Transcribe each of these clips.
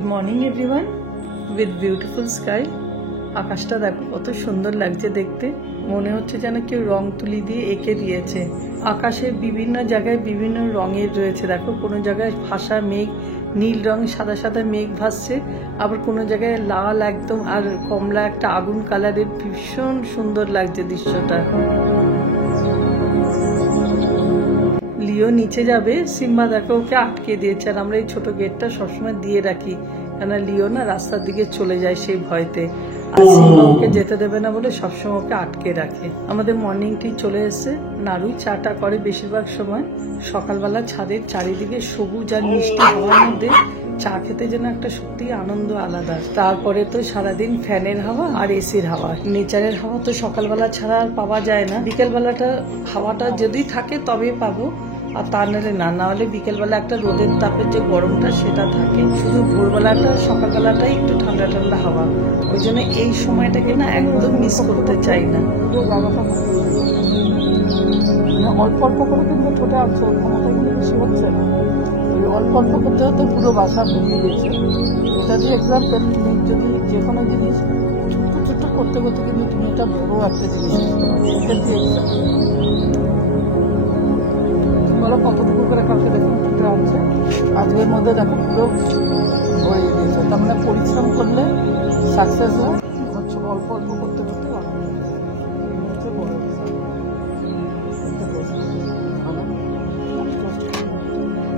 Good morning everyone with beautiful sky. আকাশটা দেখো কত সুন্দর লাগছে দেখতে, মনে হচ্ছে যেন কেউ রং তুলি দিয়ে এঁকে দিয়েছে। আকাশে বিভিন্ন জায়গায় বিভিন্ন রঙের রয়েছে, দেখো কোনো জায়গায় ফাঁসা মেঘ, নীল রং সাদা সাদা মেঘ ভাসছে, আবার কোনো জায়গায় লাল একদম আর কমলা একটা আগুন কালারের, ভীষণ সুন্দর লাগছে দৃশ্যটা। লিও নিচে যাবে, সিম্বা দেখো ওকে আটকে দিয়েছে, আর আমরা এই ছোট গেটটা সবসময় দিয়ে রাখি, কেন লিও না রাস্তার দিকে চলে যায় সেই ভয়তে, আর সিম্বা ওকে যেতে দেবে না বলে সবসময় ওকে আটকে রাখে। আমাদের মর্নিং টি চলে এসছে, নাড়ু চাটা করে বেশিরভাগ সময়। সকালবেলা ছাদের চারিদিকে সবুজ আর মিষ্টি হাওয়ার মধ্যে চা খেতে যেন একটা সত্যি আনন্দ আলাদা। তারপরে তো সারাদিন ফ্যানের হাওয়া আর এসির হাওয়া, নেচারের হাওয়া তো সকালবেলা ছাড়া আর পাওয়া যায় না। বিকেলবেলাটা হাওয়াটা যদি থাকে তবেই পাবো, আর তা নাহলে না হলে বিকেলবেলা একটা রোদের তাপের যে গরমটা সেটা থাকে। শুধু ভোরবেলাটা সকালবেলাটাই একটু ঠান্ডা ঠান্ডা হাওয়া, ওই জন্য এই সময়টাকে না একদম মিস করতে চাই না। অল্প অল্প করে কিন্তু ঠোঁটে আসছে, ক্ষমতা কিন্তু বেশি হচ্ছে না, ওই অল্প অল্প করতে হতে পুরো বাসা ভুলিয়ে গেছে। এটা দিয়ে এক্সাম্পল, তুমি যদি যে কোনো জিনিস ছোট্ট ছোট্ট করতে করতে কিন্তু তুমি এটা বড় একটা জিনিস বলো কতটুকু করে কাউকে দেখুন ঠোঁটে আসছে, আজকের মধ্যে দেখো পুরো ভরিয়ে দিয়েছে। তার মানে পরিশ্রম করলে সাকসেস হয়, হচ্ছে অল্প অল্প করতে করতে বড়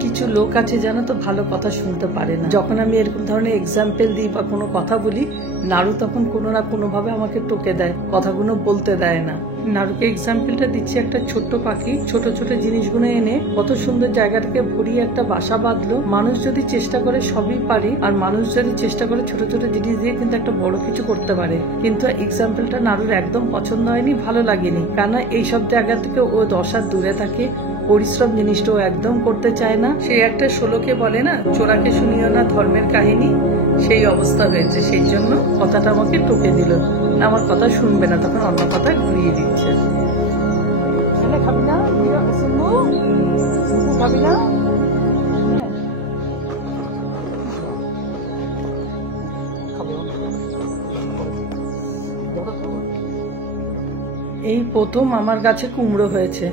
কিছু লোক আছে জানো তো, ভালো কথা শুনতে পারে না। যখন আমি এরকম ধরনের এক্সাম্পল দিই বা কোনো কথা বলি, নাড়ু তখন কোনো না কোনো ভাবে আমাকে টোকে দেয়, কথাগুলো বলতে দেয় না। নাড়ুকে এক্সাম্পলটা দিচ্ছি, একটা ছোট্ট পাখি ছোট ছোট জিনিসগুলো এনে কত সুন্দর জায়গাটাকে ভরিয়ে একটা বাসা বাঁধলো। মানুষ যদি চেষ্টা করে সবই পারে, আর মানুষ যদি চেষ্টা করে ছোট ছোট জিনিস দিয়ে কিন্তু একটা বড় কিছু করতে পারে। কিন্তু এক্সাম্পলটা নাড়ুর একদম পছন্দ হয়নি, ভালো লাগেনি, কেন এইসব জায়গা থেকে ও 10 হাত দূরে থাকে। পরিশ্রম জিনিসটা ও একদম করতে চায় না। সেই একটা ষোলোকে বলে না, চোরাকে শুনিও না ধর্মের কাহিনী, সেই অবস্থা হয়েছে। সেই জন্য কথাটা আমাকে টোকে দিল, আমার কথা শুনবে না, তখন অন্য কথা ঘুরিয়ে দিচ্ছে। খাবি না খাবি না, এই প্রথম আমার গাছে কুমড়ো হয়েছে।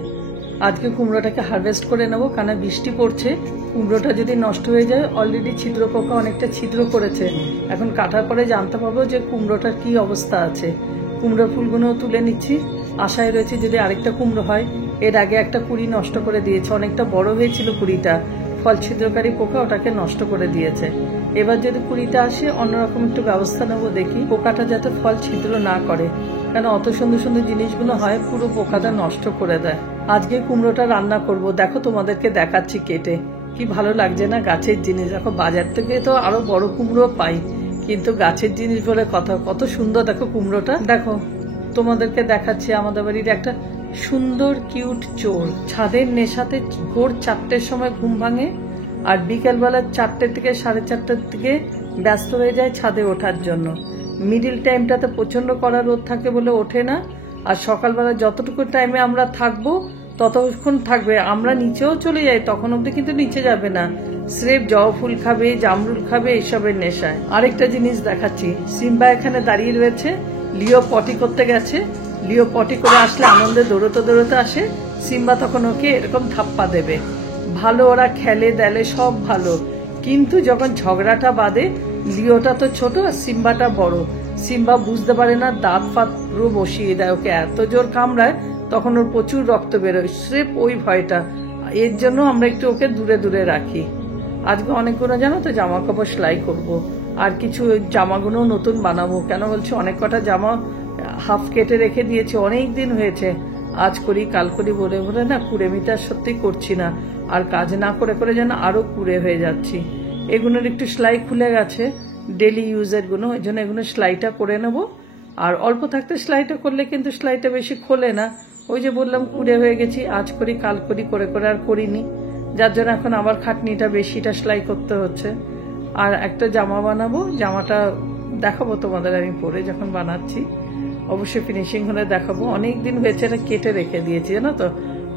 আজকে কুমড়োটাকে হারভেস্ট করে নেবো, কারণ বৃষ্টি পড়ছে। কুমড়োটা যদি নষ্ট হয়ে যায়, অলরেডি ছিদ্র পোকা অনেকটা ছিদ্র করেছে, এখন কাটার পরে জানতে পারবো যে কুমড়োটার কি অবস্থা আছে। কুমড়ো ফুলগুলো তুলে নিচ্ছি, আশায় রয়েছে যদি আরেকটা কুমড়ো হয়। এর আগে একটা কুড়ি নষ্ট করে দিয়েছে, অনেকটা বড় হয়েছিল কুড়িটা, ফল ছিদ্রকারী পোকা ওটাকে নষ্ট করে দিয়েছে। এবার যদি কুড়িটা আসে, অন্যরকম একটু ব্যবস্থা নেবো, দেখি পোকাটা যাতে ফল ছিদ্র না করে, কেন অত সুন্দর সুন্দর জিনিসগুলো হয় পুরো পোকাটা নষ্ট করে দেয়। আজকে কুমড়োটা রান্না করব, দেখো তোমাদেরকে দেখাচ্ছি কেটে, কি ভালো লাগছে না গাছের জিনিস। দেখো বাজার থেকে তো আরো বড় কুমড়ো পাই, কিন্তু গাছের জিনিস বলে কথা, কত সুন্দর দেখো কুমড়োটা। দেখো তোমাদেরকে দেখাচ্ছি, আমাদের বাড়ির একটা সুন্দর কিউট চোর, ছাদের নেশাতে ভোর 4টের সময় ঘুম ভাঙে, আর বিকেলবেলা 4টে থেকে 4:30টার দিকে ব্যস্ত হয়ে যায় ছাদে ওঠার জন্য। মিডিল টাইমটাতে প্রচন্ড কড়া রোদ থাকে বলে ওঠে না, আর সকালবেলা যতটুকু টাইমে আমরা থাকবো ততক্ষণ থাকবে। আমরা নিচেও চলে যাই, তখন অব্দি কিন্তু নিচে যাবে না, স্রেফ জবা ফুল খাবে, জামরুল খাবে, এসবের নেশায়। আরেকটা জিনিস দেখাচ্ছি, সিম্বা এখানে দাঁড়িয়ে রয়েছে, লিও পটি করতে গেছে। লিও পটি করে আসলে আনন্দে দৌড়তে দৌড়তে আসে, সিম্বা তখন ওকে এরকম ধাপ্পা দেবে। ভালো, ওরা খেলে দেলে সব ভালো, কিন্তু যখন ঝগড়াটা বাঁধে, লিওটা তো ছোট আর সিম্বাটা বড়, সিম্বা বুঝতে পারে না, দাঁত ফাত পুরো বসিয়ে দেয়, ওকে এত জোর কামড়ায়, তখন ওর প্রচুর রক্ত বেরোয়, স্রেফ ওই ভয়টা। এর জন্য আমরা একটু ওকে দূরে দূরে রাখি। আজকে অনেকগুলো জানো তো জামা কাপড় সেলাই করবো, আর কিছু জামাগুলো নতুন বানাবো। কেন বলছি, অনেক কটা জামা হাফ কেটে রেখে দিয়েছে, অনেক দিন হয়েছে, আজ করি কাল করি বলে বলে না কুড়েমিটা সত্যি করছি না, আর কাজ না করে করে যেন আরো কুড়ে হয়ে যাচ্ছি। এগুলোর একটু সেলাই খুলে গেছে, ডেলি ইউজের গুলো, ওই জন্য এগুলো সেলাইটা করে নেব। আর অল্প থাকতে সেলাইটা করলে কিন্তু সেলাইটা বেশি খোলে না, ওই যে বললাম কুড়ে হয়ে গেছি, আজ করি কাল করি করে করে আর করিনি, যার জন্য এখন আবার খাটনিটা বেশিটা সেলাই করতে হচ্ছে। আর একটা জামা বানাবো, জামাটা দেখাবো তোমাদের আমি পরে যখন বানাচ্ছি, অবশ্যই ফিনিশিং হলে দেখাবো। অনেক দিন হয়েছে এটা কেটে রেখে দিয়েছি জানো তো,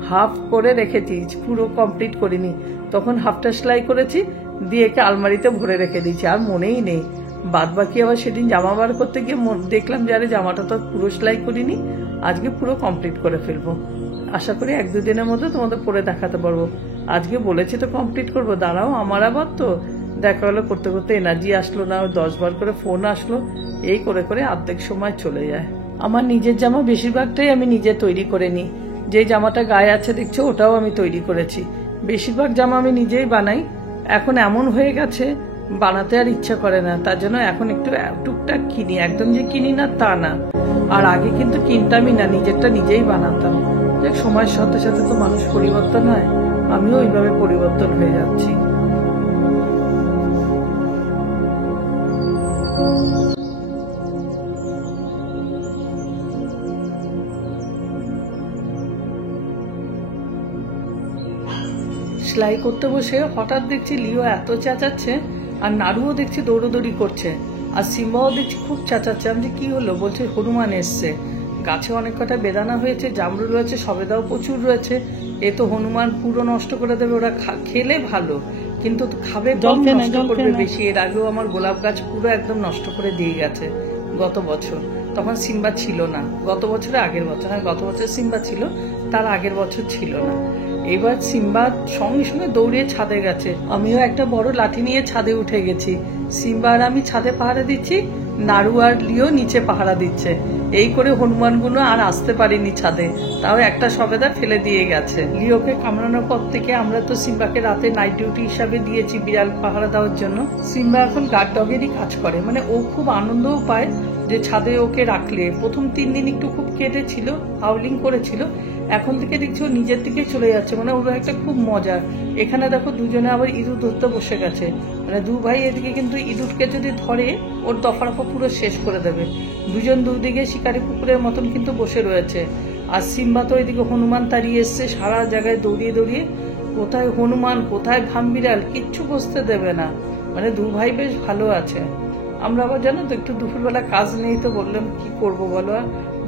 হাফ করে রেখেছি, পুরো কমপ্লিট করিনি, তখন হাফটা সেলাই করেছি, দিয়ে একে আলমারিতে ভরে রেখে দিয়েছি, আর মনেই নেই। বাদ বাকি আবার সেদিন জামা বার করতে গিয়ে দেখলাম যে আরে জামাটা তো পুরো সেলাই করিনি, আজকে পুরো কমপ্লিট করে ফেলবো। আশা করি 1-2 দিনের মধ্যে তোমাদের পরে দেখাতে পারবো। আজকে বলেছি তো কমপ্লিট করবো, দাঁড়াও আমার আবার তো দেখা হলো করতে করতে এনার্জি আসলো না, 10 বার করে ফোন আসলো, এই করে করে অর্ধেক সময় চলে যায়। আমার নিজের জামা বেশিরভাগটাই আমি নিজে তৈরি করে নিই। যে জামাটা গায়ে আছে দেখছো ওটাও আমি তৈরি করেছি। বেশিরভাগ জামা আমি নিজেই বানাই। এখন এমন হয়ে গেছে বানাতে আর ইচ্ছা করে না, তার জন্য এখন একটু টুকটাক কিনি, একদম যে কিনি না তা না। আর আগে কিন্তু কিনতামই না, নিজেরটা নিজেই বানাতাম। দেখ সময়ের সাথে সাথে তো মানুষ পরিবর্তন হয়, আমিও ওইভাবে পরিবর্তন হয়ে যাচ্ছি। সেলাই করতে বসে হঠাৎ দেখছি লিও এত চেঁচাচ্ছে, আর নাড়ুও দেখছি দৌড়োদৌড়ি করছে, আর সিম্বাও দেখছি খুব চেঁচাচ্ছে। আমি যে কি হলো, বলছে হনুমান এসছে, গাছে অনেক কটা বেদানা হয়েছে, জামরুল রয়েছে, সবেদাও প্রচুর রয়েছে, এ তো হনুমান পুরো নষ্ট করে দেবে। ওরা খেলে ভালো, কিন্তু খাবে কম, নষ্ট করবে বেশি। এর আগেও আমার গোলাপ গাছ পুরো একদম নষ্ট করে দিয়ে গেছে গত বছর। তখন সিম্বা ছিল না, গত বছরে আগের বছর, হ্যাঁ গত বছর সিম্বা ছিল, তার আগের বছর ছিল না। এবার সিম্বা সঙ্গে সঙ্গে দৌড়িয়ে ছাদে গেছে, আমিও একটা বড় লাঠি নিয়ে ছাদে উঠে গেছি। সিম্বা আর আমি ছাদে পাহারা দিচ্ছি, নাড়ু আর লিও নিচে পাহারা দিচ্ছে। এই করে হনুমানগুলো আর আসতে পারেনি ছাদে, তাও একটা সবেদা ফেলে দিয়ে গেছে। লিওকে কামড়ানোর পর থেকে আমরা তো সিম্বাকে রাতে নাইট ডিউটি হিসাবে দিয়েছি বিড়াল পাহারা দেওয়ার জন্য। সিম্বা এখন গার্ড ডগেরই কাজ করে, মানে ও খুব আনন্দও পায় যে ছাদে ওকে রাখলে। প্রথম 3 দিন একটু খুব কেঁদেছিল, হাউলিং করেছিল, এখন থেকে দেখছি ও নিজের দিকে চলে যাচ্ছে, মানে ওর একটা খুব মজা। এখানে দেখো দুজনে আবার ইঁদুর ধরতে বসে গেছে, মানে 2 ভাই এদিকে কিন্তু ইঁদুরকে যদি ধরে ওর দফারফা পুরো শেষ করে দেবে। দুজন দুদিকে শিকারি কুকুরের মতন কিন্তু বসে রয়েছে। আর সিম্বা তো এদিকে হনুমান তাড়িয়ে এসছে, সারা জায়গায় দৌড়িয়ে দৌড়িয়ে, কোথায় হনুমান কোথায় ভামবিড়াল কিচ্ছু বসতে দেবে না। মানে 2 ভাই বেশ ভালো আছে। আমরা আবার জানো তো একটু দুপুরবেলা কাজ নেই তো বললাম কি করব বলো,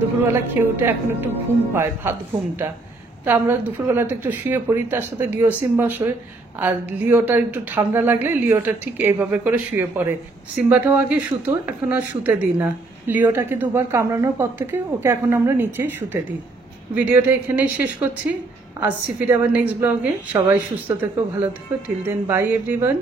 দুপুরবেলা খেয়ে উঠে এখন একটু ঘুম হয়, ভাত ঘুমটা। তা আমরা দুপুরবেলাটা একটু শুয়ে পড়ি, তার সাথে লিও সিম্বা শোয়। আর লিওটা একটু ঠান্ডা লাগলে লিওটা ঠিক এইভাবে করে শুয়ে পড়ে। সিম্বাটাও আগে শুতো, এখন আর শুতে দিই না। লিওটাকে 2 বার কামড়ানোর পর থেকে ওকে এখন আমরা নিচেই শুতে দিই। ভিডিওটা এখানেই শেষ করছি, আসছি ফিরে আবার নেক্সট ব্লগে। সবাই সুস্থ থেকো, ভালো থেকো। Till then bye everyone.